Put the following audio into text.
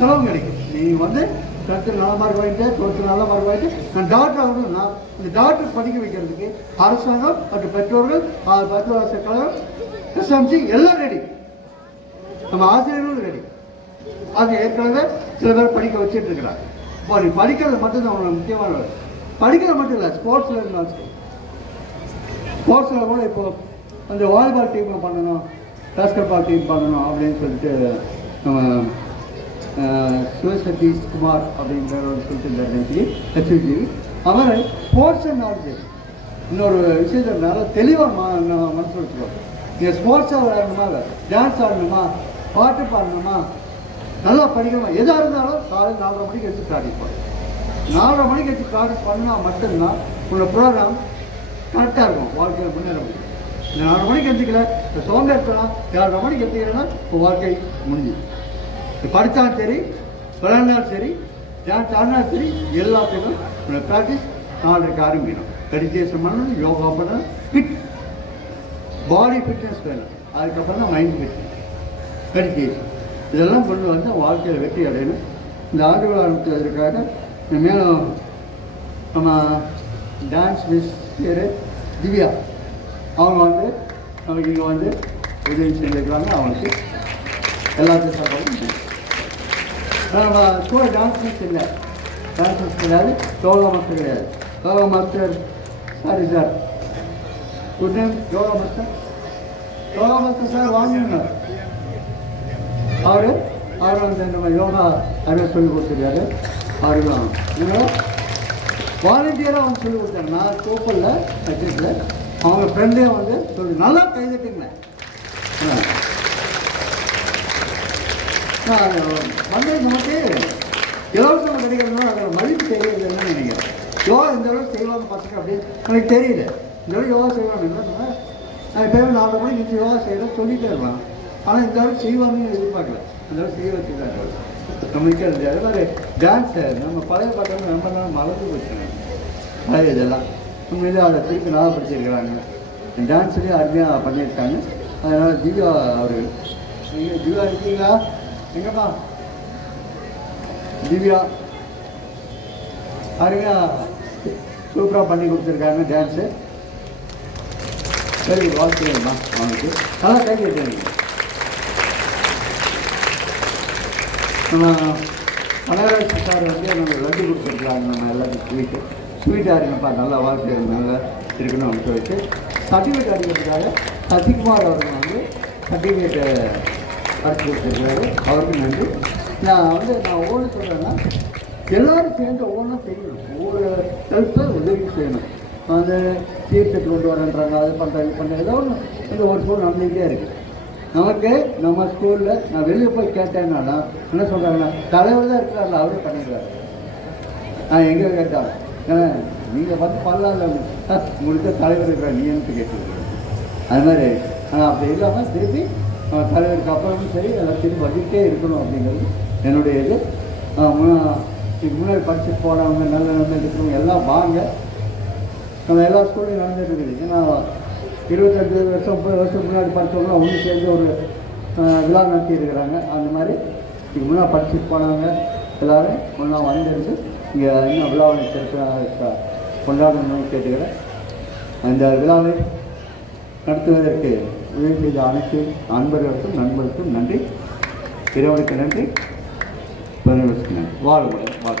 செலவு கிடைக்கும். நீங்கள் வந்து 10th நல்ல மார்க் வாங்கிட்டு 12th நல்ல மார்க் வாங்கிட்டு நான் டாக்டர் ஆகணும். நான் இந்த டாக்டர் படிக்க வைக்கிறதுக்கு அரசாங்கம் மற்றும் பெற்றோர்கள் மருத்துவ கழகம் எஸ்எம்சி எல்லாம் ரெடி, நம்ம ஆசிரியர்களும் ரெடி. அது ஏற்கனவே சில பேர் படிக்க வச்சுட்டு இருக்கிறாங்க. இப்போ நீ படிக்கிறது மட்டும்தான் அவங்களுக்கு முக்கியமான. படிக்கிறது மட்டும் இல்லை, ஸ்போர்ட்ஸில் இருந்தாலும் சரி. ஸ்போர்ட்ஸில் கூட இப்போ அந்த வாலிபால் டீம் பண்ணணும், பாஸ்கெட் பால் டீம் பண்ணணும் அப்படின்னு சொல்லிட்டு நம்ம சிவசதீஷ் குமார் அப்படின்றவர் சொல்லிட்டு இருந்தார். ஹெச்ஜி அவர் ஸ்போர்ட்ஸ் அண்ட் நாலேஜ் இன்னொரு விஷயத்தை நல்லா தெளிவாக மனசு வச்சுருவாங்க. நீங்கள் ஸ்போர்ட்ஸாக விளையாடணுமா, இல்லை டான்ஸ் ஆடணுமா, பாட்டு பாடணுமா, நல்லா படிக்கணுமா, எதாக இருந்தாலும் காலையில் 4:30 மணிக்கு வச்சு ப்ராக்டிஸ் பண்ணணும். 4:30 மணிக்கு வச்சு ப்ராக்டிஸ் பண்ணால் மட்டும்தான் உங்களோட ப்ரோக்ராம் கரெக்டாக இருக்கும், வாழ்க்கையில் முன்னேற முடியும். இந்த 4:30 மணிக்கு எடுத்துக்கல, இப்போ சோம்பேறித்தனம் 7:30 மணிக்கு எடுத்துக்கிறேன்னா இப்போ வாழ்க்கை முடிஞ்சு. படித்தாலும் சரி, விளையாண்டாலும் சரி, டான்ஸ் ஆடினாலும் சரி, எல்லாத்துக்கும் உங்களோட ப்ராக்டிஸ் 4:30 ஆரம்பிக்கணும். மெடிடேஷன் பண்ணணும், யோகா பண்ணணும், ஃபிட் பாடி ஃபிட்னஸ் வேணும். அதுக்கப்புறம் தான் மைண்ட் ஃபிட்னஸ், மெடிடேஷன் இதெல்லாம் கொண்டு வந்து வாழ்க்கையில் வெற்றி அடையணும். இந்த ஆண்டு விழா நடத்துவதற்காக மேலும் நம்ம டான்ஸ் மிஸ் பேர் திவ்யா அவங்க வந்து நமக்கு இங்கே வந்து உதவி செஞ்சுருக்காங்க. அவங்களுக்கு எல்லாத்தையும் சாப்பாடு நம்ம கூட டான்ஸ் மிஸ் இல்லை, டான்ஸ் மிஸ் கிடையாது, யோகா மாஸ்டர் கிடையாது. Yoga master sorry sir, good name yoga master, yoga master sir வாங்கினார். அவர் வந்து நம்ம யோகா அறிவை சொல்லிக் கொடுத்துருக்காரு. அவருக்கும் இதனால் வாலண்டியராக வந்து சொல்லிக் கொடுத்தாங்க. நான் கோப்பலில் வச்சுருக்கேன், அவங்க ஃப்ரெண்டே வந்து சொல்லி நல்லா கைதட்டுங்களேன். வந்து நமக்கு இலவசம் கிடைக்கிறதுனால அதோட மதிப்பு தெரியறது என்னன்னு நினைக்கிறேன். யோகா இந்த அளவுக்கு செய்வாங்க பசங்க அப்படின்னு எனக்கு தெரியல. இந்த அளவுக்கு யோகா செய்வாங்க என்ன சொன்னால் நான் இப்போ 4:30 மணிக்கு யோகா செய்கிறேன் சொல்லிகிட்டே இருக்கலாம். ஆனால் இந்த அளவுக்கு செய்வாங்கன்னு எதிர்பார்க்கல. அந்த அளவுக்கு செய்ய வச்சுருக்காங்க நம்மளுக்கு. அது மாதிரி டான்ஸை நம்ம பழைய பாட்டெல்லாம் ரொம்ப நாள் மறந்து போச்சுங்க. பழைய இதெல்லாம் உண்மையிலே அதை திருப்பி ஞாபகப்படுத்தியிருக்கிறாங்க. டான்ஸ்லேயே அருமையாக பண்ணியிருக்காங்க. அதனால் திவ்யா அவர் நீங்கள் திவ்யா இருக்கீங்களா? எங்கம்மா திவ்யா அருமையாக சூப்பராக பண்ணி கொடுத்துருக்காங்க டான்ஸு. சரி வாழ்த்துக்கள்மா அவனுக்கு நல்லா கை கட்டுறீங்க. நம்ம மனராஜ் சார் வந்து நம்ம லட்டு கொடுத்துருக்காங்க. நம்ம எல்லாத்துக்கும் ஸ்வீட்டாக இருக்குப்பா, நல்லா வாழ்க்கை நல்லா இருக்கணும் அப்படின்னு சொல்லிட்டு சர்டிஃபிகேட் அடிக்கிறதுக்காக சசிகுமார் அவர்கள் வந்து சர்டிஃபிகேட்டை அடிச்சு கொடுத்துருக்காரு. அவருக்கு நன்றி. நான் ஒவ்வொன்று சொல்கிறேன்னா எல்லோரும் சேர்ந்து ஒவ்வொன்றா செய்யணும். ஒவ்வொரு ஹெல்ப்பில் உதவி செய்யணும். அந்த தீர்த்தத்தை கொண்டு வரேன்றாங்க, அது பண்ணுறாங்க, இது பண்ணுறாங்க, ஏதோ ஒன்று இந்த ஒரு ஸ்கூல் நடந்துக்கிட்டே இருக்குது. நமக்கு நம்ம ஸ்கூலில் நான் வெளியே போய் கேட்டேன்னா என்ன சொல்கிறாங்கன்னா தலைவர் தான் இருக்கிறாருல அவரே பண்ணிடுறாரு. நான் எங்கே கேட்டாலும் நீங்கள் வந்து பண்ணலாம்ல உங்களுக்கு தலைவர் இருக்கிற நீ எனக்கு கேட்டுருக்கீங்க. அது மாதிரி ஆனால் அப்படி இல்லாமல் திருப்பி தலைவருக்கு அப்புறமும் சரி எல்லாம் திரும்பி வந்துகிட்டே இருக்கணும் அப்படிங்கிறது என்னுடைய இது. முன்னாடி படிச்சுட்டு போனவங்க நல்ல இருக்கிறவங்க எல்லாம் வாங்க. நம்ம எல்லா ஸ்கூல்லையும் நடந்துட்டு இருக்குது. ஏன்னா 25 வருஷம் 30 வருஷம் முன்னாடி படித்தவங்க ஒன்று சேர்ந்து ஒரு விழா நடத்தி இருக்கிறாங்க. அந்த மாதிரி இதுக்கு முன்னாடி படிச்சுட்டு போனவங்க எல்லோரும் ஒன்றா வந்துருந்து இங்கே இன்னும் விழாவை சிறப்பாக கொண்டாடணும்னு கேட்டுக்கிறேன். அந்த விழாவை நடத்துவதற்கு உதவி செய்த அனைத்து அன்பர்களுக்கும் நண்பர்களுக்கும் நன்றி. இறைவனுக்கு நன்றி. பெருமைக்கு நன்றி. வாழ்க வாழ்க.